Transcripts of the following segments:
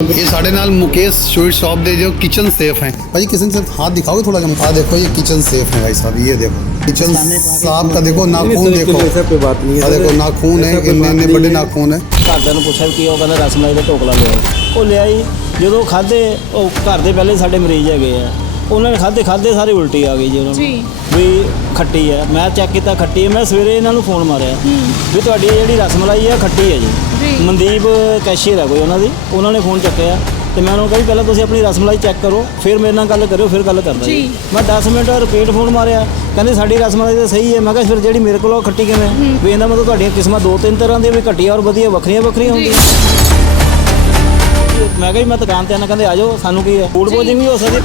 ये साढ़े नाल मुकेश स्वीट शॉप दे जो किचन सेफ हैं भाई किचन सेफ हाथ दिखाओगे थोड़ा कम हाँ देखो ये किचन सेफ है भाई साहब ये देखो किचन साफ का देखो नाखून देखो ऐसा कोई बात नहीं हाँ देखो नाखून है इतने इतने बड़े नाखून है ਘਰਦਿਆਂ ਨੂੰ ਪੁੱਛਿਆ ਕਿ ਉਹ ਕਹਿੰਦਾ ਰਸਮਲਾਈ ਦਾ ਢੋਕਲਾ ਲਿਆਓ ਉਹ ਲਿਆਈ ਜਦੋਂ ਖਾਦੇ ਉਹ ਘਰ ਦੇ ਪਹਿਲੇ ਸਾਡੇ ਮਰੀਜ਼ ਹੈਗੇ ਆ ਉਹਨਾਂ ਨੇ ਖਾਦੇ ਖਾਦੇ ਸਾਰੇ ਉਲਟੀ ਆ ਗਈ ਜੀ ਉਹਨਾਂ ਜੀ। ਨੂੰ ਵੀ ਖੱਟੀ ਹੈ ਮੈਂ ਚੈੱਕ ਕੀਤਾ ਖੱਟੀ ਹੈ ਮੈਂ ਸਵੇਰੇ ਇਹਨਾਂ ਨੂੰ ਫੋਨ ਮਾਰਿਆ ਵੀ ਤੁਹਾਡੀ ਇਹ ਜਿਹੜੀ ਰਸਮਲਾਈ ਹੈ ਖੱਟੀ ਹੈ ਜੀ ਜੀ। ਮਨਦੀਪ ਕੈਸ਼ੀਅਰ ਹੈ ਕੋਈ ਉਹਨਾਂ ਦੀ। ਉਹਨਾਂ ਨੇ ਫੋਨ ਚੱਕਿਆ। ਤੇ ਮੈਂ ਉਹਨਾਂ ਨੂੰ ਕਿਹਾ ਪਹਿਲਾਂ ਤੁਸੀਂ ਆਪਣੀ ਰਸਮਲਾਈ ਚੈੱਕ ਕਰੋ। ਫਿਰ ਮੇਰੇ ਨਾਲ ਗੱਲ ਕਰਿਓ ਫਿਰ ਗੱਲ ਕਰਦਾ ਜੀ। ਮੈਂ 10 ਮਿੰਟ ਰਿਪੀਟ ਫੋਨ ਮਾਰਿਆ। ਕਹਿੰਦੇ ਸਾਡੀ ਰਸਮਲਾਈ ਤਾਂ ਸਹੀ ਹੈ। ਮੈਂ ਕਿਹਾ ਫਿਰ ਜਿਹੜੀ ਮੇਰੇ ਕੋਲ ਉਹ ਖੱਟੀ ਕਿਵੇਂ? ਵੀ ਇਹਦਾ ਮਤਲਬ ਤੁਹਾਡੀਆਂ ਕਿਸਮਾਂ ਦੋ ਤਿੰਨ ਤਰ੍ਹਾਂ ਦੀਆਂ ਵੀ ਘਟੀਆ ਔਰ ਵਧੀਆ ਵੱਖਰੀਆਂ ਵੱਖਰੀਆਂ ਹੁੰਦੀਆਂ। ਮੈਂ ਕਿਹਾ ਜੀ ਮੈਂ ਦੁਕਾਨ ਤੇ ਆਣਾ ਕਹਿੰਦੇ ਆ ਜਾਓ ਸਾਨੂੰ ਕੀ ਹੈ? ਫੂਡ ਪੋਇਜ਼ਨਿੰਗ ਵੀ ਹੋ ਸਕਦੀ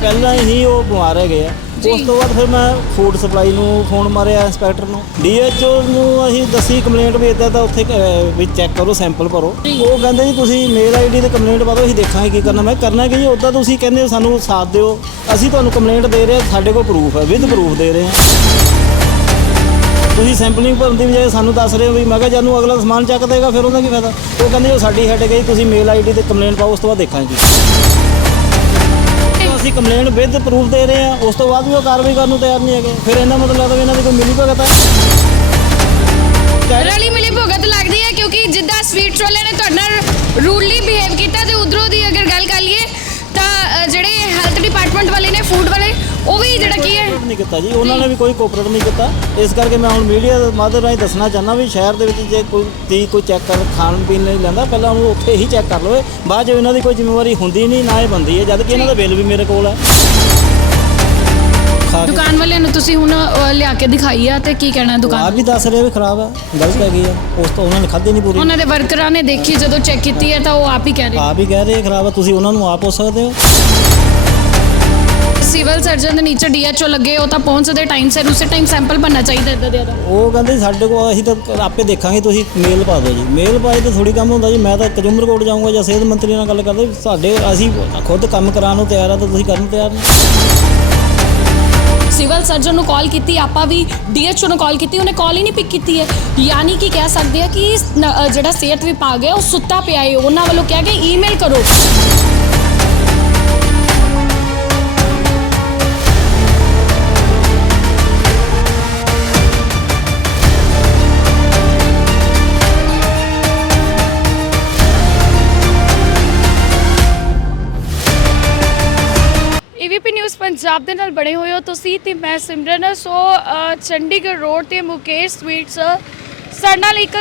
ਪਹਿਲਾਂ ਹੀ ਉਹ ਬਿਮਾਰ ਹੈਗੇ ਆ। ਉਸ ਤੋਂ ਬਾਅਦ ਫਿਰ ਮੈਂ ਫੂਡ ਸਪਲਾਈ ਨੂੰ ਫੋਨ ਮਾਰਿਆ ਇੰਸਪੈਕਟਰ ਨੂੰ। ਡੀਐਚਓ ਨੂੰ ਅਸੀਂ ਦੱਸੀ ਕੰਪਲੇਂਟ ਵੀ ਇੱਦਾਂ ਤਾਂ ਉੱਥੇ ਵੀ ਚੈੱਕ ਕਰੋ ਸੈਂਪਲ ਭਰੋ। ਉਹ ਕਹਿੰਦੇ ਜੀ ਤੁਸੀਂ ਮੇਲ ਆਈਡੀ ਤੇ ਕੰਪਲੇਂਟ ਪਾ ਦਿਓ ਅਸੀਂ ਦੇਖਾਂਗੇ ਕੀ ਕਰਨਾ। ਮੈਂ ਕਰਨਾ ਕੀ ਜੀ ਉੱਦਾਂ ਤੁਸੀਂ ਕਹਿੰਦੇ ਹੋ ਸਾਨੂੰ ਸਾਥ ਦਿਓ। ਅਸੀਂ ਤੁਹਾਨੂੰ ਕੰਪਲੇਂਟ ਦੇ ਰਹੇ ਹਾਂ ਸਾਡੇ ਕੋਲ ਪ੍ਰੂਫ ਹੈ ਵਿਦ ਪ੍ਰੂਫ ਦੇ ਰਹੇ ਹਾਂ। ਤੁਸੀਂ ਸੈਂਪਲਿੰਗ ਭਰਨ ਦੀ ਬਜਾਏ ਸਾਨੂੰ ਦੱਸ ਰਹੇ ਹੋ ਵੀ ਮੈਂ ਕਿਹਾ ਜਾਨੂੰ ਅਗਲਾ ਸਮਾਨ ਚੱਕ ਦੇਗਾ ਫਿਰ ਉਹਦਾ ਕੀ ਫਾਇਦਾ? ਉਹ ਕਹਿੰਦੇ ਉਹ ਸਾਡੀ ਹੈਡ ਗਈ ਤੁਸੀਂ ਮੇਲ ਆਈਡੀ ਤੇ ਕੰਪਲੇਂਟ ਪਾਓ ਉਸ ਤੋਂ ਬਾਅਦ ਦੇਖਾਂਗੇ ਅਸੀਂ ਕੰਪਲੇਂਟ ਵਿਦ ਪ੍ਰੂਫ ਦੇ ਰਹੇ ਹਾਂ, ਉਸ ਤੋਂ ਬਾਅਦ ਵੀ ਉਹ ਕਾਰਵਾਈ ਕਰਨ ਨੂੰ ਤਿਆਰ ਨਹੀਂ ਹੈਗੇ। ਫਿਰ ਇਹਨਾਂ ਮਤਲਬ ਲੱਗਦਾ ਵੀ ਇਹਨਾਂ ਦੀ ਕੋਈ ਮਿਲੀ ਭਗਤ ਹੈ ਰਲੀ ਮਿਲੀ ਭੁਗਤ ਲੱਗਦੀ ਹੈ ਕਿਉਂਕਿ ਜਿੱਦਾਂ ਸਵੀਟਸ ਵਾਲੇ ਨੇ ਨਹੀਂ ਕੀਤਾ ਜੀ। ਉਹਨਾਂ ਨੇ ਵੀ ਕੋਈ ਕੋਆਪਰੇਟ ਨਹੀਂ ਕੀਤਾ। ਇਸ ਕਰਕੇ ਮੈਂ ਹੁਣ ਮੀਡੀਆ ਦੇ ਮਾਧਿਅਮ ਰਾਹੀਂ ਦੱਸਣਾ ਚਾਹੁੰਦਾ ਵੀ ਸ਼ਹਿਰ ਦੇ ਵਿੱਚ ਜੇ ਕੋਈ ਚੀਜ਼ ਕੋਈ ਚੈੱਕ ਕਰ ਖਾਣ ਪੀਣ ਲਈ ਲੈਂਦਾ ਪਹਿਲਾਂ ਉਹਨੂੰ ਉੱਥੇ ਹੀ ਚੈੱਕ ਕਰ ਲਵੇ। ਬਾਅਦ 'ਚ ਇਹਨਾਂ ਦੀ ਕੋਈ ਜ਼ਿੰਮੇਵਾਰੀ ਹੁੰਦੀ ਨਹੀਂ ਨਾ ਇਹ ਬੰਦੀ ਹੈ ਜਦ ਕਿ ਇਹਨਾਂ ਦਾ ਬਿੱਲ ਵੀ ਮੇਰੇ ਕੋਲ ਹੈ। ਖਾ ਕੇ ਦੁਕਾਨ ਵਾਲਿਆਂ ਨੂੰ ਤੁਸੀਂ ਹੁਣ ਅ, ਲਿਆ ਕੇ ਦਿਖਾਈ ਆ ਤੇ ਕੀ ਕਹਿਣਾ ਆਪ ਦੁਕਾਨ ਵੀ ਦੱਸ ਰਹੇ ਵੀ ਖਰਾਬ ਹੈ ਗਲਤ ਹੈਗੀ ਆ। ਉਸ ਤੋਂ ਉਹਨਾਂ ਨੇ ਖਾਧੀ ਨਹੀਂ ਪੂਰੀ। ਉਹਨਾਂ ਦੇ ਵਰਕਰਾਂ ਨੇ ਦੇਖੀ ਜਦੋਂ ਚੈੱਕ ਕੀਤੀ ਹੈ ਤਾਂ ਉਹ ਆਪ ਹੀ ਕਹਿ ਰਹੇ ਆਪ ਹੀ ਕਹਿ ਰਹੇ ਖਰਾਬ ਹੈ ਤੁਸੀਂ ਉਹਨਾਂ ਨੂੰ ਆਪ ਪੁੱਛ ਸਕਦੇ ਹੋ। ਸਿਵਲ ਸਰਜਨ ਦੇ ਨੀਚੇ ਡੀਐਚਓ ਲੱਗੇ ਉਹ ਤਾਂ ਪਹੁੰਚਦੇ ਟਾਈਮ ਸਿਰ ਉਸੇ ਟਾਈਮ ਸੈਂਪਲ ਬਣਨਾ ਚਾਹੀਦਾ ਇਦਾਂ ਦੇ ਉਹ ਕਹਿੰਦੇ ਸਾਡੇ ਕੋਲ ਅਸੀਂ ਤਾਂ ਆਪੇ ਦੇਖਾਂਗੇ ਤੁਸੀਂ ਮੇਲ ਪਾ ਦਿਓ ਜੀ। ਮੇਲ ਪਾਏ ਤਾਂ ਥੋੜੀ ਕੰਮ ਹੁੰਦਾ ਜੀ ਮੈਂ ਤਾਂ ਕੰਜ਼ੂਮਰ ਕੋਰਟ ਜਾਊਂਗਾ ਜਾਂ ਸਿਹਤ ਮੰਤਰੀ ਨਾਲ ਗੱਲ ਕਰਦੇ ਸਾਡੇ ਅਸੀਂ ਖੁਦ ਕੰਮ ਕਰਾਉਣ ਨੂੰ ਤਿਆਰ ਆ ਤਾਂ ਤੁਸੀਂ ਕਰਨ ਨੂੰ ਤਿਆਰ ਨਹੀਂ ਸਿਵਲ ਸਰਜਨ ਨੂੰ ਕਾਲ ਕੀਤੀ ਆਪਾਂ ਵੀ ਡੀਐਚਓ ਨੂੰ ਕਾਲ ਕੀਤੀ ਉਹਨੇ ਕਾਲ ਹੀ ਨਹੀਂ ਪਿਕ ਕੀਤੀ ਹੈ। ਯਾਨੀ ਕਿ ਕਹਿ ਸਕਦੇ ਆ ਕਿ ਜਿਹੜਾ ਸਿਹਤ ਵਿਭਾਗ ਹੈ ਉਹ ਸੁੱਤਾ ਪਿਆ ਹੈ ਉਹਨਾਂ ਵੱਲੋਂ ਕਿਹਾ ਗਿਆ ਈਮੇਲ ਕਰੋ। ਨਿਊਜ਼ ਪੰਜਾਬ ਦੇ ਨਾਲ ਬਣੇ ਹੋਏ ਹੋ ਤੁਸੀਂ ਤੇ ਮੈਂ ਸਿਮਰਨ, ਸੋ ਚੰਡੀਗੜ੍ਹ ਰੋਡ ਤੇ ਮੁਕੇਸ਼ ਸਵੀਟਸ ਸਾਡੇ ਨਾਲ ਇੱਕ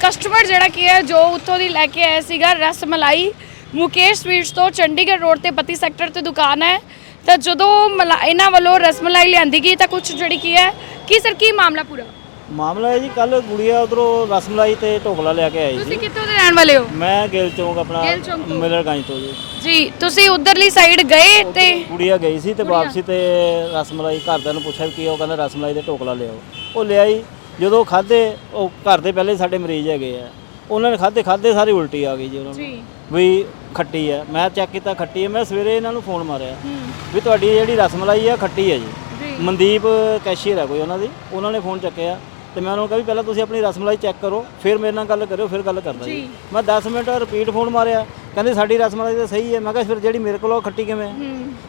ਕਸਟਮਰ ਜਿਹੜਾ ਕੀ ਹੈ, ਜੋ ਉੱਥੋਂ ਦੀ ਲੈ ਕੇ ਆਇਆ ਸੀਗਾ ਰਸ ਮਲਾਈ ਮੁਕੇਸ਼ ਸਵੀਟਸ ਤੋਂ ਚੰਡੀਗੜ੍ਹ ਰੋਡ ਤੇ 32 ਸੈਕਟਰ ਤੇ ਦੁਕਾਨ ਹੈ। ਤਾਂ ਜਦੋਂ ਮਲਾ, ਇਹਨਾਂ ਵੱਲੋਂ ਰਸਮਲਾਈ ਲਿਆਂਦੀ ਗਈ ਤਾਂ ਕੁਝ ਜਿਹੜੀ ਕੀ ਹੈ, ਕੀ ਸਰ ਕੀ ਮਾਮਲਾ ਪੂਰਾ? ਮਾਮਲਾ ਹੈ ਜੀ ਕੱਲ ਗੁੜੀਆ ਉਧਰੋਂ ਰਸਮਲਾਈ ਤੇ ਢੋਕਲਾ ਲੈ ਕੇ ਆਈ ਤੁਸੀਂ ਕਿੱਥੋਂ ਦੇ ਰਹਿਣ ਵਾਲੇ ਹੋ? ਮੈਂ ਗਿੱਲ ਚੌਂਕ ਆਪਣਾ ਗਿੱਲ ਚੌਂਕ ਤੋਂ। ਮਿਲਰਗੰਜ ਤੋਂ ਜੀ। ਜੀ ਤੁਸੀਂ ਉਧਰਲੀ ਸਾਈਡ ਗਏ ਤੇ ਗੁੜੀਆ ਗਈ ਸੀ ਤੇ ਵਾਪਸੀ ਤੇ ਰਸਮਲਾਈ ਘਰਦਿਆਂ ਨੂੰ ਪੁੱਛਿਆ ਕਿ ਉਹ ਕਹਿੰਦਾ ਰਸਮਲਾਈ ਦੇ ਢੋਕਲਾ ਲਿਆਓ। ਉਹ ਲਿਆਈ। ਜਦੋਂ ਖਾਦੇ ਉਹ ਘਰ ਦੇ ਪਹਿਲੇ ਸਾਡੇ ਮਰੀਜ਼ ਹੈਗੇ ਆ। ਉਹਨਾਂ ਨੇ ਖਾਦੇ ਖਾਦੇ ਸਾਰੀ ਉਲਟੀ ਆ ਗਈ ਜੀ ਉਹਨਾਂ ਨੂੰ। ਜੀ। ਵੀ ਖੱਟੀ ਹੈ ਮੈਂ ਚੈੱਕ ਕੀਤਾ ਖੱਟੀ ਹੈ ਮੈਂ ਸਵੇਰੇ ਇਹਨਾਂ ਨੂੰ ਫੋਨ ਮਾਰਿਆ ਵੀ ਤੁਹਾਡੀ ਜਿਹੜੀ ਰਸਮਲਾਈ ਹੈ ਖੱਟੀ ਹੈ ਜੀ। ਜੀ। ਮਨਦੀਪ ਕੈਸ਼ੀਅਰ ਹੈ ਕੋਈ ਉਹਨਾਂ ਦੀ। ਉਹਨਾਂ ਨੇ ਫੋਨ ਚੱਕਿਆ। ਤੇ ਮੈਂ ਉਹਨਾਂ ਨੂੰ ਕਿਹਾ ਵੀ ਪਹਿਲਾਂ ਤੁਸੀਂ ਆਪਣੀ ਰਸਮਲਾਈ ਚੈੱਕ ਕਰੋ ਫਿਰ ਮੇਰੇ ਨਾਲ ਗੱਲ ਕਰਿਓ ਫਿਰ ਗੱਲ ਕਰਦਾ ਜੀ। ਮੈਂ 10 ਮਿੰਟ ਰਿਪੀਟ ਫੋਨ ਮਾਰਿਆ। ਕਹਿੰਦੇ ਸਾਡੀ ਰਸਮਲਾਈ ਤਾਂ ਸਹੀ ਹੈ। ਮੈਂ ਕਿਹਾ ਫਿਰ ਜਿਹੜੀ ਮੇਰੇ ਕੋਲ ਉਹ ਖੱਟੀ ਕਿਵੇਂ ਹੈ?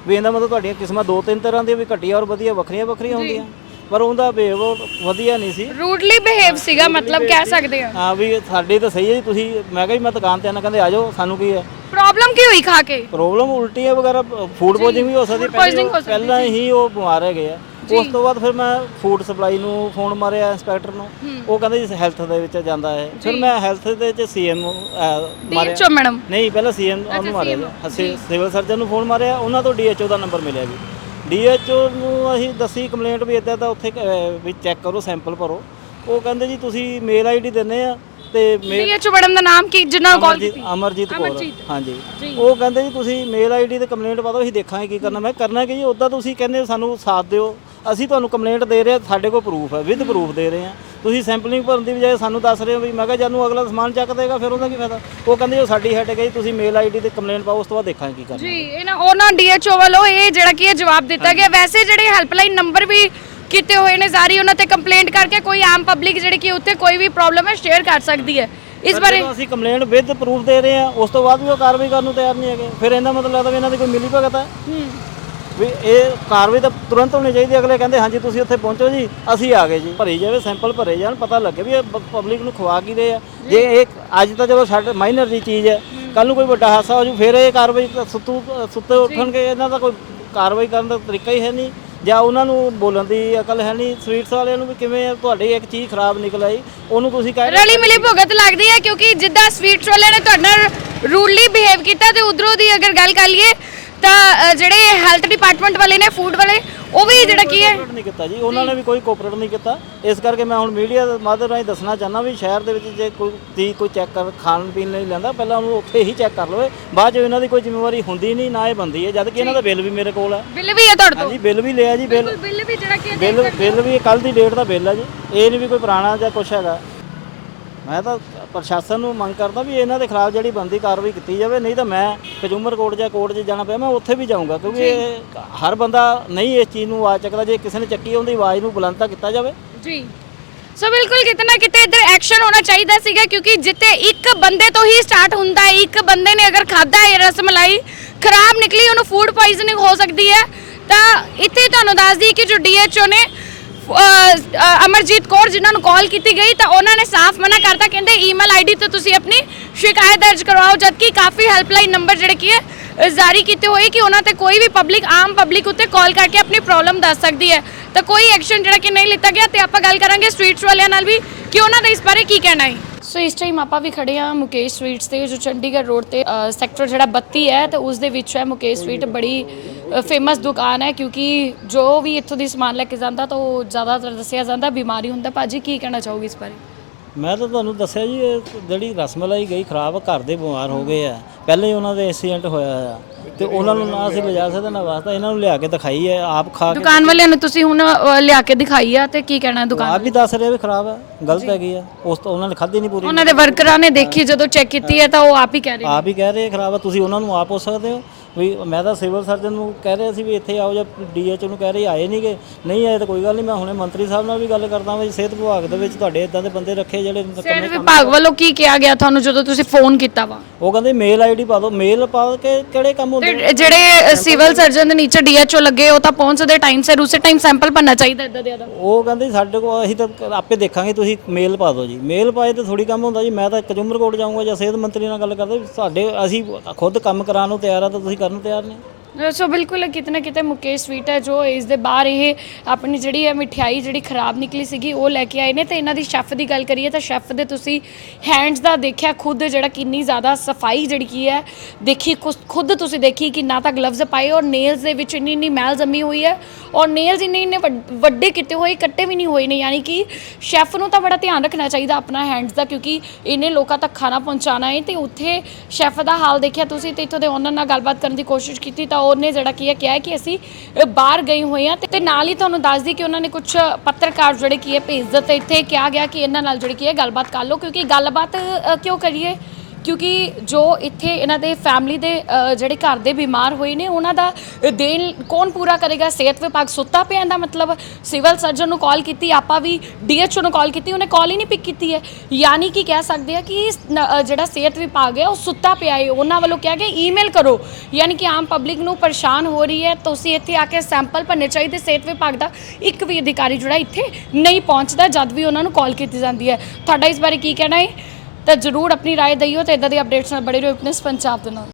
ਵੀ ਇਹਦਾ ਮਤਲਬ ਤੁਹਾਡੀਆਂ ਕਿਸਮਾਂ ਦੋ ਤਿੰਨ ਤਰ੍ਹਾਂ ਦੀਆਂ ਵੀ ਘਟੀਆ ਔਰ ਵਧੀਆ ਵੱਖਰੀਆਂ ਵੱਖਰੀਆਂ ਹੁੰਦੀਆਂ। ਪਰ ਉਹਦਾ ਬਿਹੇਵ ਵਧੀਆ ਨਹੀਂ ਸੀ। ਰੂਡਲੀ ਬਿਹੇਵ ਸੀਗਾ ਮਤਲਬ ਕਹਿ ਸਕਦੇ ਆ। ਹਾਂ ਵੀ ਸਾਡੀ ਤਾਂ ਸਹੀ ਹੈ ਜੀ ਤੁਸੀਂ ਮੈਂ ਕਿਹਾ ਜੀ ਮੈਂ ਦੁਕਾਨ ਤੇ ਆਣਾ ਕਹਿੰਦੇ ਆ ਜਾਓ ਸਾਨੂੰ ਕੀ ਹੈ? ਪ੍ਰੋਬਲਮ ਕੀ ਹੋਈ ਖਾ ਕੇ? ਪ੍ਰੋਬਲਮ ਉਲਟੀਆਂ ਵਗੈਰਾ ਫੂਡ ਪੋਇਜ਼ਨਿੰਗ ਵੀ ਹੋ ਸਕਦੀ, ਪਹਿਲਾਂ ਹੀ ਉਹ ਬਿਮਾਰ ਹੈਗੇ ਆ। ਉਸ ਤੋਂ ਬਾਅਦ ਫਿਰ ਮੈਂ ਫੂਡ ਸਪਲਾਈ ਨੂੰ ਫੋਨ ਮਾਰਿਆ ਇੰਸਪੈਕਟਰ ਨੂੰ। ਉਹ ਕਹਿੰਦੇ ਜੀ ਹੈਲਥ ਦੇ ਵਿੱਚ ਜਾਂਦਾ ਹੈ। ਫਿਰ ਮੈਂ ਹੈਲਥ ਦੇ ਵਿੱਚ ਸੀਐਮ ਮਾਰਿਆ। DHO madam? ਨਹੀਂ ਪਹਿਲਾਂ ਸੀਐਮ ਨੂੰ ਮਾਰਿਆ ਜੀ। ਅਸੀਂ ਸਿਵਲ ਸਰਜਨ ਨੂੰ ਫੋਨ ਮਾਰਿਆ। ਉਹਨਾਂ ਤੋਂ ਡੀਐਚਓ ਦਾ ਨੰਬਰ ਮਿਲਿਆ ਜੀ। ਡੀਐਚਓ ਨੂੰ ਅਸੀਂ ਦੱਸੀ ਕੰਪਲੇਂਟ ਵੀ ਇਦਾਂ ਤਾਂ ਉੱਥੇ ਅਹ, ਵੀ ਚੈੱਕ ਕਰੋ ਸੈਂਪਲ ਭਰੋ। ਉਹ ਕਹਿੰਦੇ ਜੀ ਤੁਸੀਂ ਮੇਲ ਆਈਡੀ ਦਿੰਦੇ ਆ ਤੇ ਮੇਲ ਡੀਐਚਓ ਮੈਡਮ ਦਾ ਨਾਮ ਕੀ ਜਿੰਨਾ ਕਾਲ ਅਮਰਜੀਤ ਕੀਤੀ? ਅਮਰਜੀਤ ਕੌਰ। ਅਮਰਜੀਤ। ਹਾਂਜੀ। ਉਹ ਕਹਿੰਦੇ ਜੀ ਤੁਸੀਂ ਮੇਲ ਆਈਡੀ ਤੇ ਕੰਪਲੇਂਟ ਪਾ ਦਿਓ ਅਸੀਂ ਦੇਖਾਂਗੇ ਕੀ ਕਰਨਾ। ਮੈਂ ਕਰਨਾ ਕੀ ਜੀ? ਉਦਾਂ ਤੁਸੀਂ ਕਹਿੰਦੇ ਹੋ ਸਾਨੂੰ ਸਾਥ ਦਿਓ। ਅਸੀਂ ਤੁਹਾਨੂੰ ਕੰਪਲੇਂਟ ਦੇ ਰਹੇ ਹਾਂ ਸਾਡੇ ਕੋਲ ਪ੍ਰੂਫ ਹੈ ਵਿਦ ਪ੍ਰੂਫ ਦੇ ਰਹੇ ਹਾਂ। ਤੁਸੀਂ ਸੈਂਪਲਿੰਗ ਭਰਨ ਦੀ ਬਜਾਏ ਸਾਨੂੰ ਦੱਸ ਰਹੇ ਹੋ ਵੀ ਮੈਂ ਕਿਹਾ ਜਾਨੂੰ ਅਗਲਾ ਸਮਾਨ ਚੱਕ ਦੇਗਾ ਫਿਰ ਉਹਦਾ ਕੀ ਫਾਇਦਾ? ਉਹ ਕਹਿੰਦੇ ਜੋ ਸਾਡੀ ਹੈਡ ਗਈ ਤੁਸੀਂ ਮੇਲ ਆਈਡੀ ਤੇ ਕੰਪਲੇਂਟ ਪਾਓ ਉਸ ਤੋਂ ਬਾਅਦ ਦੇਖਾਂਗੇ ਕੀ ਕਰਨਾ। ਜੀ ਇਹਨਾਂ ਉਹਨਾਂ ਡੀਐਚਓ ਵੱਲੋਂ ਇਹ ਜਿਹੜਾ ਕੀ ਹੈ ਜਵਾਬ ਦਿੱਤਾ ਗਿਆ। ਵੈਸੇ ਜਿਹੜੇ ਹੈਲਪਲਾਈਨ ਨੰਬਰ ਵੀ ਕੀਤੇ ਹੋਏ ਨੇ ਜਾਰੀ ਉਹਨਾਂ ਤੇ ਕੰਪਲੇਂਟ ਕਰਕੇ ਕੋਈ ਆਮ ਪਬਲਿਕ ਜਿਹੜੀ ਕਿ ਉੱਤੇ ਕੋਈ ਵੀ ਪ੍ਰੋਬਲਮ ਹੈ ਸ਼ੇਅਰ ਕਰ ਸਕਦੀ ਹੈ। ਇਸ ਬਾਰੇ ਅਸੀਂ ਕੰਪਲੇਂਟ ਵਿਦ ਪ੍ਰੂਫ ਦੇ ਰਹੇ ਆ ਉਸ ਤੋਂ ਬਾਅਦ ਵੀ ਉਹ ਕਾਰਵਾਈ ਕਰਨ ਨੂੰ ਤਿਆਰ ਨਹੀਂ ਹੈਗੇ। ਫਿਰ ਇਹਦਾ ਮਤਲਬ ਲੱਗਦਾ ਵੀ ਇਹਨਾਂ ਦੀ ਕੋਈ ਮਿਲੀ ਭਗਤ ਹੈ। ਵੀ ਇਹ ਕਾਰਵਾਈ ਤਾਂ ਤੁਰੰਤ ਹੋਣੀ ਚਾਹੀਦੀ। ਅਗਲੇ ਕਹਿੰਦੇ ਹਾਂਜੀ ਤੁਸੀਂ ਉੱਥੇ ਪਹੁੰਚੋ ਜੀ ਅਸੀਂ ਆ ਗਏ ਜੀ। ਭਰੀ ਜਾਵੇ ਸੈਂਪਲ ਭਰੇ ਜਾਣ ਪਤਾ ਲੱਗੇ ਵੀ ਇਹ ਪਬਲਿਕ ਨੂੰ ਖਵਾ ਕੀ ਰਹੇ ਆ। ਜੇ ਇਹ ਅੱਜ ਤਾਂ ਚਲੋ ਸਾਡੇ ਮਾਈਨਰ ਦੀ ਚੀਜ਼ ਹੈ ਕੱਲ ਨੂੰ ਕੋਈ ਵੱਡਾ ਹਾਦਸਾ ਹੋ ਜੂ ਫਿਰ ਇਹ ਕਾਰਵਾਈ ਤਾਂ ਸੁੱਤੂ ਸੁੱਤੇ ਉੱਠਣਗੇ ਇਹਨਾਂ ਦਾ ਕੋਈ ਕਾਰਵਾਈ ਕਰਨ ਦਾ ਤਰੀਕਾ ਹੀ ਹੈ ਨਹੀਂ। ਜਾਂ ਉਹਨਾਂ ਨੂੰ ਬੋਲਣ ਦੀ ਅਕਲ ਹੈ ਨਹੀਂ। ਸਵੀਟਸ ਵਾਲਿਆਂ ਨੂੰ ਵੀ ਕਿਵੇਂ ਤੁਹਾਡੀ ਇੱਕ ਚੀਜ਼ ਖਰਾਬ ਨਿਕਲ ਆਈ ਉਹਨੂੰ ਤੁਸੀਂ ਕਹਿ ਰਲੀ ਮਿਲੀ ਭੁਗਤ ਲੱਗਦੀ ਹੈ ਕਿਉਂਕਿ ਜਿੱਦਾਂ ਸਵੀਟਸ ਵਾਲਿਆਂ ਨੇ ਤੁਹਾਡੇ ਨਾਲ ਰੂਡਲੀ ਬਿਹੇਵ ਕੀਤਾ ਤੇ ਉਧਰੋਂ ਦੀ ਅਗਰ ਗੱਲ ਕਰ ਲਈਏ ਤਾਂ ਜਿਹੜੇ ਹੈਲਥ ਡਿਪਾਰਟਮੈਂਟ ਵਾਲੇ ਨੇ ਫੂਡ ਵਾਲੇ ਉਹ ਵੀ ਜਿਹੜਾ ਕੀ ਹੈ? ਕੋਆਪਰੇਟ ਨਹੀਂ ਕੀਤਾ ਜੀ ਉਹਨਾਂ ਨੇ ਵੀ ਕੋਈ ਕੋਆਪਰੇਟ ਨਹੀਂ ਕੀਤਾ। ਇਸ ਕਰਕੇ ਮੈਂ ਹੁਣ ਮੀਡੀਆ ਦੇ ਮਾਧਿਅਮ ਰਾਹੀਂ ਦੱਸਣਾ ਚਾਹੁੰਦਾ ਵੀ ਸ਼ਹਿਰ ਦੇ ਵਿੱਚ ਜੇ ਕੋਈ ਚੀਜ਼ ਕੋਈ ਚੈੱਕ ਕਰ ਖਾਣ ਪੀਣ ਲਈ ਲੈਂਦਾ ਪਹਿਲਾਂ ਉਹਨੂੰ ਉੱਥੇ ਹੀ ਚੈੱਕ ਕਰ ਲਵੇ। ਬਾਅਦ 'ਚ ਇਹਨਾਂ ਦੀ ਕੋਈ ਜ਼ਿੰਮੇਵਾਰੀ ਹੁੰਦੀ ਨਹੀਂ ਨਾ ਇਹ ਬੰਦੀ ਹੈ ਜਦ ਕਿ ਇਹਨਾਂ ਦਾ ਬਿੱਲ ਵੀ ਮੇਰੇ ਕੋਲ ਹੈ। ਬਿੱਲ ਵੀ ਹੈ ਤੁਹਾਡੇ ਤੋਂ? ਹਾਂਜੀ ਬਿੱਲ ਵੀ ਲਿਆ ਜੀ ਬਿੱਲ ਬਿੱਲ ਵੀ ਜਿਹੜਾ ਕੀ ਬਿੱਲ ਬਿੱਲ ਵੀ ਕੱਲ ਦੀ ਡੇਟ ਦਾ ਬਿੱਲ ਹੈ ਜੀ। ਇਹ ਨਹੀਂ ਵੀ ਕੋਈ ਪੁਰਾਣਾ ਜਾਂ ਕੁਛ ਹੈਗਾ। ਮੈਂ ਤਾਂ ਪ੍ਰਸ਼ਾਸਨ ਨੂੰ ਮੰਗ ਕਰਦਾ ਵੀ ਇਹਨਾਂ ਦੇ ਖਿਲਾਫ ਜਿਹੜੀ ਬੰਦੀ ਕਾਰਵਾਈ ਕੀਤੀ ਜਾਵੇ ਨਹੀਂ ਤਾਂ ਮੈਂ ਕੰਜ਼ੂਮਰ ਕੋਰਟ ਜਾਂ ਕੋਰਟ 'ਚ ਜਾਣਾ ਪਿਆ ਮੈਂ ਉੱਥੇ ਵੀ ਜਾਊਂਗਾ ਕਿਉਂਕਿ ਇਹ ਹਰ ਬੰਦਾ ਨਹੀਂ ਇਸ ਚੀਜ਼ ਨੂੰ ਆਵਾਜ਼ ਚੱਕਦਾ ਜੇ ਕਿਸੇ ਨੇ ਚੱਕੀ ਉਹਦੀ ਆਵਾਜ਼ ਨੂੰ ਬੁਲੰਦ ਤਾਂ ਕੀਤਾ ਜਾਵੇ। ਜੀ। ਸੋ ਬਿਲਕੁਲ ਕਿਤੇ ਨਾ ਕਿਤੇ ਇੱਧਰ ਐਕਸ਼ਨ ਹੋਣਾ ਚਾਹੀਦਾ ਸੀਗਾ ਕਿਉਂਕਿ ਜਿੱਤੇ ਇੱਕ ਬੰਦੇ ਤੋਂ ਹੀ ਸਟਾਰਟ ਹੁੰਦਾ ਹੈ ਇੱਕ ਬੰਦੇ ਨੇ ਅਗਰ ਖਾਦਾ ਹੈ ਰਸਮਲਾਈ ਖਰਾਬ ਨਿਕਲੀ ਉਹਨੂੰ ਫੂਡ ਪੋਇਜ਼ਨਿੰਗ ਹੋ ਸਕਦੀ ਹੈ ਤਾਂ ਇੱਥੇ ਤੁਹਾਨੂੰ ਦੱਸ ਦਈ ਕਿ ਜੋ ਡੀਐਚਓ ਨੇ ਅਮਰਜੀਤ ਕੌਰ ਜਿਨ੍ਹਾਂ ਨੂੰ ਕਾਲ ਕੀਤੀ ਗਈ ਤਾਂ ਉਹਨਾਂ ਨੇ ਸਾਫ਼ ਮਨਾ ਕਰਤਾ, ਕਹਿੰਦੇ ਈਮੇਲ ਆਈਡੀ ਤੇ ਤੁਸੀਂ ਆਪਣੀ ਸ਼ਿਕਾਇਤ ਦਰਜ ਕਰਵਾਓ, ਜਦਕਿ ਕਾਫੀ ਹੈਲਪਲਾਈਨ ਨੰਬਰ ਜਿਹੜੇ ਕੀ ਹੈ ਜਾਰੀ ਕੀਤੇ ਹੋਏ ਕਿ ਉਹਨਾਂ ਤੇ ਕੋਈ ਵੀ ਪਬਲਿਕ ਆਮ ਪਬਲਿਕ ਉੱਤੇ ਕਾਲ ਕਰਕੇ ਆਪਣੀ ਪ੍ਰੋਬਲਮ ਦੱਸ ਸਕਦੀ ਹੈ। ਤਾਂ ਕੋਈ ਐਕਸ਼ਨ ਜਿਹੜਾ ਕਿ ਨਹੀਂ ਲਿੱਤਾ ਗਿਆ, ਤੇ ਆਪਾਂ ਗੱਲ ਕਰਾਂਗੇ ਸਵੀਟਸ ਵਾਲਿਆਂ ਨਾਲ ਵੀ, ਕਿ ਉਹਨਾਂ ਦਾ ਇਸ ਬਾਰੇ ਕੀ ਕਹਿਣਾ ਹੈ। ਸੋ ਇਸ ਟਾਈਮ ਆਪਾਂ ਵੀ ਖੜੇ ਆ ਮੁਕੇਸ਼ ਸਵੀਟਸ ਤੇ, ਜੋ ਚੰਡੀਗੜ੍ਹ ਰੋਡ ਤੇ ਸੈਕਟਰ ਜਿਹੜਾ 32 ਹੈ, ਤੇ ਉਸ ਦੇ ਵਿੱਚ ਹੈ ਮੁਕੇਸ਼ ਸਵੀਟ ਬੜੀ ਫੇਮਸ ਦੁਕਾਨ ਹੈ, ਕਿਉਂਕਿ ਜੋ ਵੀ ਇੱਥੋਂ ਦੀ ਸਮਾਨ ਲੈ ਕੇ ਜਾਂਦਾ, ਤਾਂ ਉਹ ਜ਼ਿਆਦਾਤਰ ਦੱਸਿਆ ਜਾਂਦਾ, ਬਿਮਾਰੀ ਹੁੰਦਾ। ਭਾਜੀ, ਕੀ ਕਹਿਣਾ ਚਾਹੋਗੇ ਇਸ ਬਾਰੇ? ਮੈਂ ਤਾਂ ਤੁਹਾਨੂੰ ਦੱਸਿਆ ਜੀ, ਇਹ ਜਿਹੜੀ ਰਸਮਲਾਈ ਗਈ, ਖਰਾਬ ਘਰ ਦੇ ਬਿਮਾਰ ਹੋ ਗਏ ਆ। ਪਹਿਲੇ ਹੀ ਉਹਨਾਂ ਦੇ ਐਕਸੀਡੈਂਟ ਹੋਇਆ ਆ। ਤੇ ਉਹਨਾਂ ਨੂੰ ਨਾ ਅਸੀਂ ਲਿਜਾ ਸਕਦੇ ਨਾ ਵਾਸਤਾ ਇਹਨਾਂ ਨੂੰ ਲਿਆ ਕੇ ਦਿਖਾਈ ਹੈ ਆਪ ਖਾ ਕੇ ਦੁਕਾਨ ਵਾਲਿਆਂ ਨੂੰ ਤੁਸੀਂ ਹੁਣ ਅ, ਲਿਆ ਕੇ ਦਿਖਾਈ ਆ ਤੇ ਕੀ ਕਹਿਣਾ ਦੁਕਾਨ ਆਪ ਵੀ ਦੱਸ ਰਹੇ ਵੀ ਖਰਾਬ ਹੈ ਗਲਤ ਹੈਗੀ ਆ ਉਸ ਤੋਂ ਉਹਨਾਂ ਨੇ ਖਾਧੀ ਨਹੀਂ ਪੂਰੀ। ਉਹਨਾਂ ਦੇ ਵਰਕਰਾਂ ਨੇ ਦੇਖੀ ਜਦੋਂ ਚੈੱਕ ਕੀਤੀ ਹੈ ਤਾਂ ਉਹ ਆਪ ਹੀ ਕਹਿ ਰਹੇ ਆਪ ਹੀ ਕਹਿ ਰਹੇ ਖਰਾਬ ਆ ਤੁਸੀਂ ਉਹਨਾਂ ਨੂੰ ਆਪ ਹੋ ਸਕਦੇ ਹੋ ਵੀ ਮੈਂ ਤਾਂ ਸਿਵਲ ਸਰਜਨ ਨੂੰ ਕਹਿ ਰਿਹਾ ਸੀ ਵੀ ਇੱਥੇ ਆਓ ਜਾਂ ਡੀਐਚਓ ਨੂੰ ਕਹਿ ਰਹੇ ਆਏ ਨਹੀਂਗੇ ਨਹੀਂ ਆਏ ਤਾਂ ਕੋਈ ਗੱਲ ਨਹੀਂ ਮੈਂ ਹੁਣੇ ਮੰਤਰੀ ਸਾਹਿਬ ਨਾਲ ਵੀ ਗੱਲ ਕਰਦਾ ਵੀ ਸਿਹਤ ਵਿਭਾਗ ਦੇ ਵਿੱਚ ਤੁਹਾਡੇ ਇਦਾਂ ਦੇ ਬੰਦੇ ਰੱਖੇ ਜਿਹੜੇ ਸਿਹਤ ਵਿਭਾਗ ਵੱਲੋਂ ਕੀ ਕਿਹਾ ਗਿਆ ਤੁਹਾਨੂੰ ਜਦੋਂ ਤੁਸੀਂ ਫੋਨ ਕੀਤਾ ਵਾ? ਉਹ ਕਹਿੰਦੇ ਮੇਲ ਆਈਡੀ ਪਾ ਦਿਓ ਮੇਲ ਪਾ ਕੇ ਕਿਹੜੇ ਕੰਮ ਹੁੰਦੇ ਤੇ ਜਿਹੜੇ ਸਿਵਲ ਸਰਜਨ ਦੇ ਨੀਚੇ ਡੀਐਚਓ ਲੱਗੇ, ਉਹ ਤਾਂ ਪਹੁੰਚਦੇ ਟਾਈਮ ਸਿਰ, ਉਸੇ ਟਾਈਮ ਸੈਂਪਲ ਭਰਨਾ ਚਾਹੀਦਾ ਇਦਾਂ ਦੇ ਦਾ ਉਹ ਕਹਿੰਦੇ ਸਾਡੇ ਕੋਲ, ਅਸੀਂ ਤਾਂ ਆਪੇ ਦੇਖਾਂਗੇ, ਤੁਸੀਂ ਮੇਲ ਪਾ ਦਿਓ ਜੀ। ਮੇਲ ਪਾਏ ਤੇ ਥੋੜੀ ਕੰਮ ਹੁੰਦਾ ਜੀ, ਮੈਂ ਤਾਂ ਕੰਜ਼ੂਮਰ ਕੋਰਟ ਜਾਊਂਗਾ ਜਾਂ ਸਿਹਤ ਮੰਤਰੀ ਨਾਲ ਗੱਲ ਕਰਦੇ ਸਾਡੇ, ਅਸੀਂ ਖੁਦ ਕੰਮ ਕਰਾਉਣ ਨੂੰ ਤਿਆਰ ਆ, ਤਾਂ ਤੁਸੀਂ ਕਰਨ ਨੂੰ ਤਿਆਰ ਨਹੀਂ ਸੋ ਬਿਲਕੁਲ ਕਿਤੇ ਨਾ ਕਿਤੇ ਮੁਕੇਸ਼ ਸਵੀਟ ਹੈ ਜੋ ਇਸ ਦੇ ਬਾਹਰ ਇਹ ਆਪਣੀ ਜਿਹੜੀ ਹੈ ਮਠਿਆਈ ਜਿਹੜੀ ਖਰਾਬ ਨਿਕਲੀ ਸੀਗੀ, ਉਹ ਲੈ ਕੇ ਆਏ ਨੇ ਤੇ ਇਹਨਾਂ ਦੀ ਸ਼ੈਫ ਦੀ ਗੱਲ ਕਰੀਏ ਤਾਂ ਸ਼ੈਫ ਦੇ ਤੁਸੀਂ ਹੈਂਡਸ ਦਾ ਦੇਖਿਆ, ਖੁਦ ਜਿਹੜਾ ਕਿੰਨੀ ਜ਼ਿਆਦਾ ਸਫ਼ਾਈ ਜਿਹੜੀ ਕੀ ਹੈ, ਦੇਖੀ ਖੁਸ- ਖੁਦ ਤੁਸੀਂ ਦੇਖੀ ਕਿ ਨਾ ਤਾਂ ਗਲਵਜ਼ ਪਾਏ ਔਰ ਨੇਲਸ ਦੇ ਵਿੱਚ ਇੰਨੀ ਇੰਨੀ ਮੈਲ ਜੰਮੀ ਹੋਈ ਹੈ ਔਰ ਨੇਲਸ ਇੰਨੇ ਇੰਨੇ ਵੱਡ- ਵੱਡੇ ਕੀਤੇ ਹੋਏ, ਕੱਟੇ ਵੀ ਨਹੀਂ ਹੋਏ ਨੇ, ਯਾਨੀ ਕਿ ਸ਼ੈਫ ਨੂੰ ਤਾਂ ਬੜਾ ਧਿਆਨ ਰੱਖਣਾ ਚਾਹੀਦਾ ਆਪਣਾ ਹੈਂਡਸ ਦਾ ਕਿਉਂਕਿ ਇਹਨੇ ਲੋਕਾਂ ਤੱਕ ਖਾਣਾ ਪਹੁੰਚਾਉਣਾ ਹੈ ਤੇ ਉੱਥੇ ਸ਼ੈਫ ਦਾ ਹਾਲ ਦੇਖਿਆ ਤੁਸੀਂ ਤੇ ਇੱਥੋਂ ਦੇ ਓਨਰ ਨਾਲ ਗੱਲਬਾਤ ਕਰਨ ਦੀ ਕੋਸ਼ਿਸ਼ ਕੀਤੀ ਤਾਂ ਉਹਨੇ ਜਿਹੜਾ ਕੀ ਹੈ ਕਿਹਾ ਕਿ ਅਸੀਂ ਬਾਹਰ ਗਏ ਹੋਏ ਆ ਤੇ ਨਾਲ ਹੀ ਤੁਹਾਨੂੰ ਦੱਸ ਦਈ ਕਿ ਉਹਨਾਂ ਨੇ ਕੁਝ ਪੱਤਰਕਾਰ ਜਿਹੜੇ ਕੀ ਹੈ ਭੇਜ ਦਿੱਤੇ। ਇੱਥੇ ਕਿਹਾ ਗਿਆ ਕਿ ਇਹਨਾਂ ਨਾਲ ਜਿਹੜੀ ਕੀ ਹੈ ਗੱਲਬਾਤ ਕਰ ਲਓ ਕਿਉਂਕਿ ਗੱਲਬਾਤ ਕਿਉਂ ਕਰੀਏ? ਕਿਉਂਕਿ ਜੋ ਇੱਥੇ ਇਹਨਾਂ ਦੇ ਫੈਮਿਲੀ ਦੇ ਅ, ਜਿਹੜੇ ਘਰ ਦੇ ਬਿਮਾਰ ਹੋਏ ਨੇ ਉਹਨਾਂ ਦਾ ਦੇਣ ਕੌਣ ਪੂਰਾ ਕਰੇਗਾ? ਸਿਹਤ ਵਿਭਾਗ ਸੁੱਤਾ ਪਿਆ ਇਹਦਾ ਮਤਲਬ? ਸਿਵਲ ਸਰਜਨ ਨੂੰ ਕਾਲ ਕੀਤੀ ਆਪਾਂ ਵੀ ਡੀਐਚਓ ਨੂੰ ਕਾਲ ਕੀਤੀ ਉਹਨੇ ਕਾਲ ਹੀ ਨਹੀਂ ਪਿਕ ਕੀਤੀ ਹੈ। ਯਾਨੀ ਕਿ ਕਹਿ ਸਕਦੇ ਆ ਕਿ ਨ- ਅ, ਜਿਹੜਾ ਸਿਹਤ ਵਿਭਾਗ ਹੈ ਉਹ ਸੁੱਤਾ ਪਿਆ ਹੈ। ਉਹਨਾਂ ਵੱਲੋਂ ਕਿਹਾ ਗਿਆ ਈਮੇਲ ਕਰੋ। ਯਾਨੀ ਕਿ ਆਮ ਪਬਲਿਕ ਨੂੰ ਪਰੇਸ਼ਾਨ ਹੋ ਰਹੀ ਹੈ। ਤੁਸੀਂ ਇੱਥੇ ਆ ਕੇ ਸੈਂਪਲ ਭਰਨੇ ਚਾਹੀਦੇ ਸਿਹਤ ਵਿਭਾਗ ਦਾ। ਇੱਕ ਵੀ ਅਧਿਕਾਰੀ ਜਿਹੜਾ ਇੱਥੇ ਨਹੀਂ ਪਹੁੰਚਦਾ ਜਦ ਵੀ ਉਹਨਾਂ ਨੂੰ ਕਾਲ ਕੀਤੀ ਜਾਂਦੀ ਹੈ। ਤੁਹਾਡਾ ਇਸ ਬਾਰੇ ਕੀ ਕਹਿਣਾ ਹੈ? ਤਾਂ ਜਰੂਰ ਆਪਣੀ رائے ਦਈਓ ਤੇ ਇਦਾਂ ਦੀ ਅਪਡੇਟਸ ਨਾਲ ਬੜੇ ਰਹੋ ਫਿਟਨੈਸ ਪੰਜਾਬ ਦੇ ਨਾਲ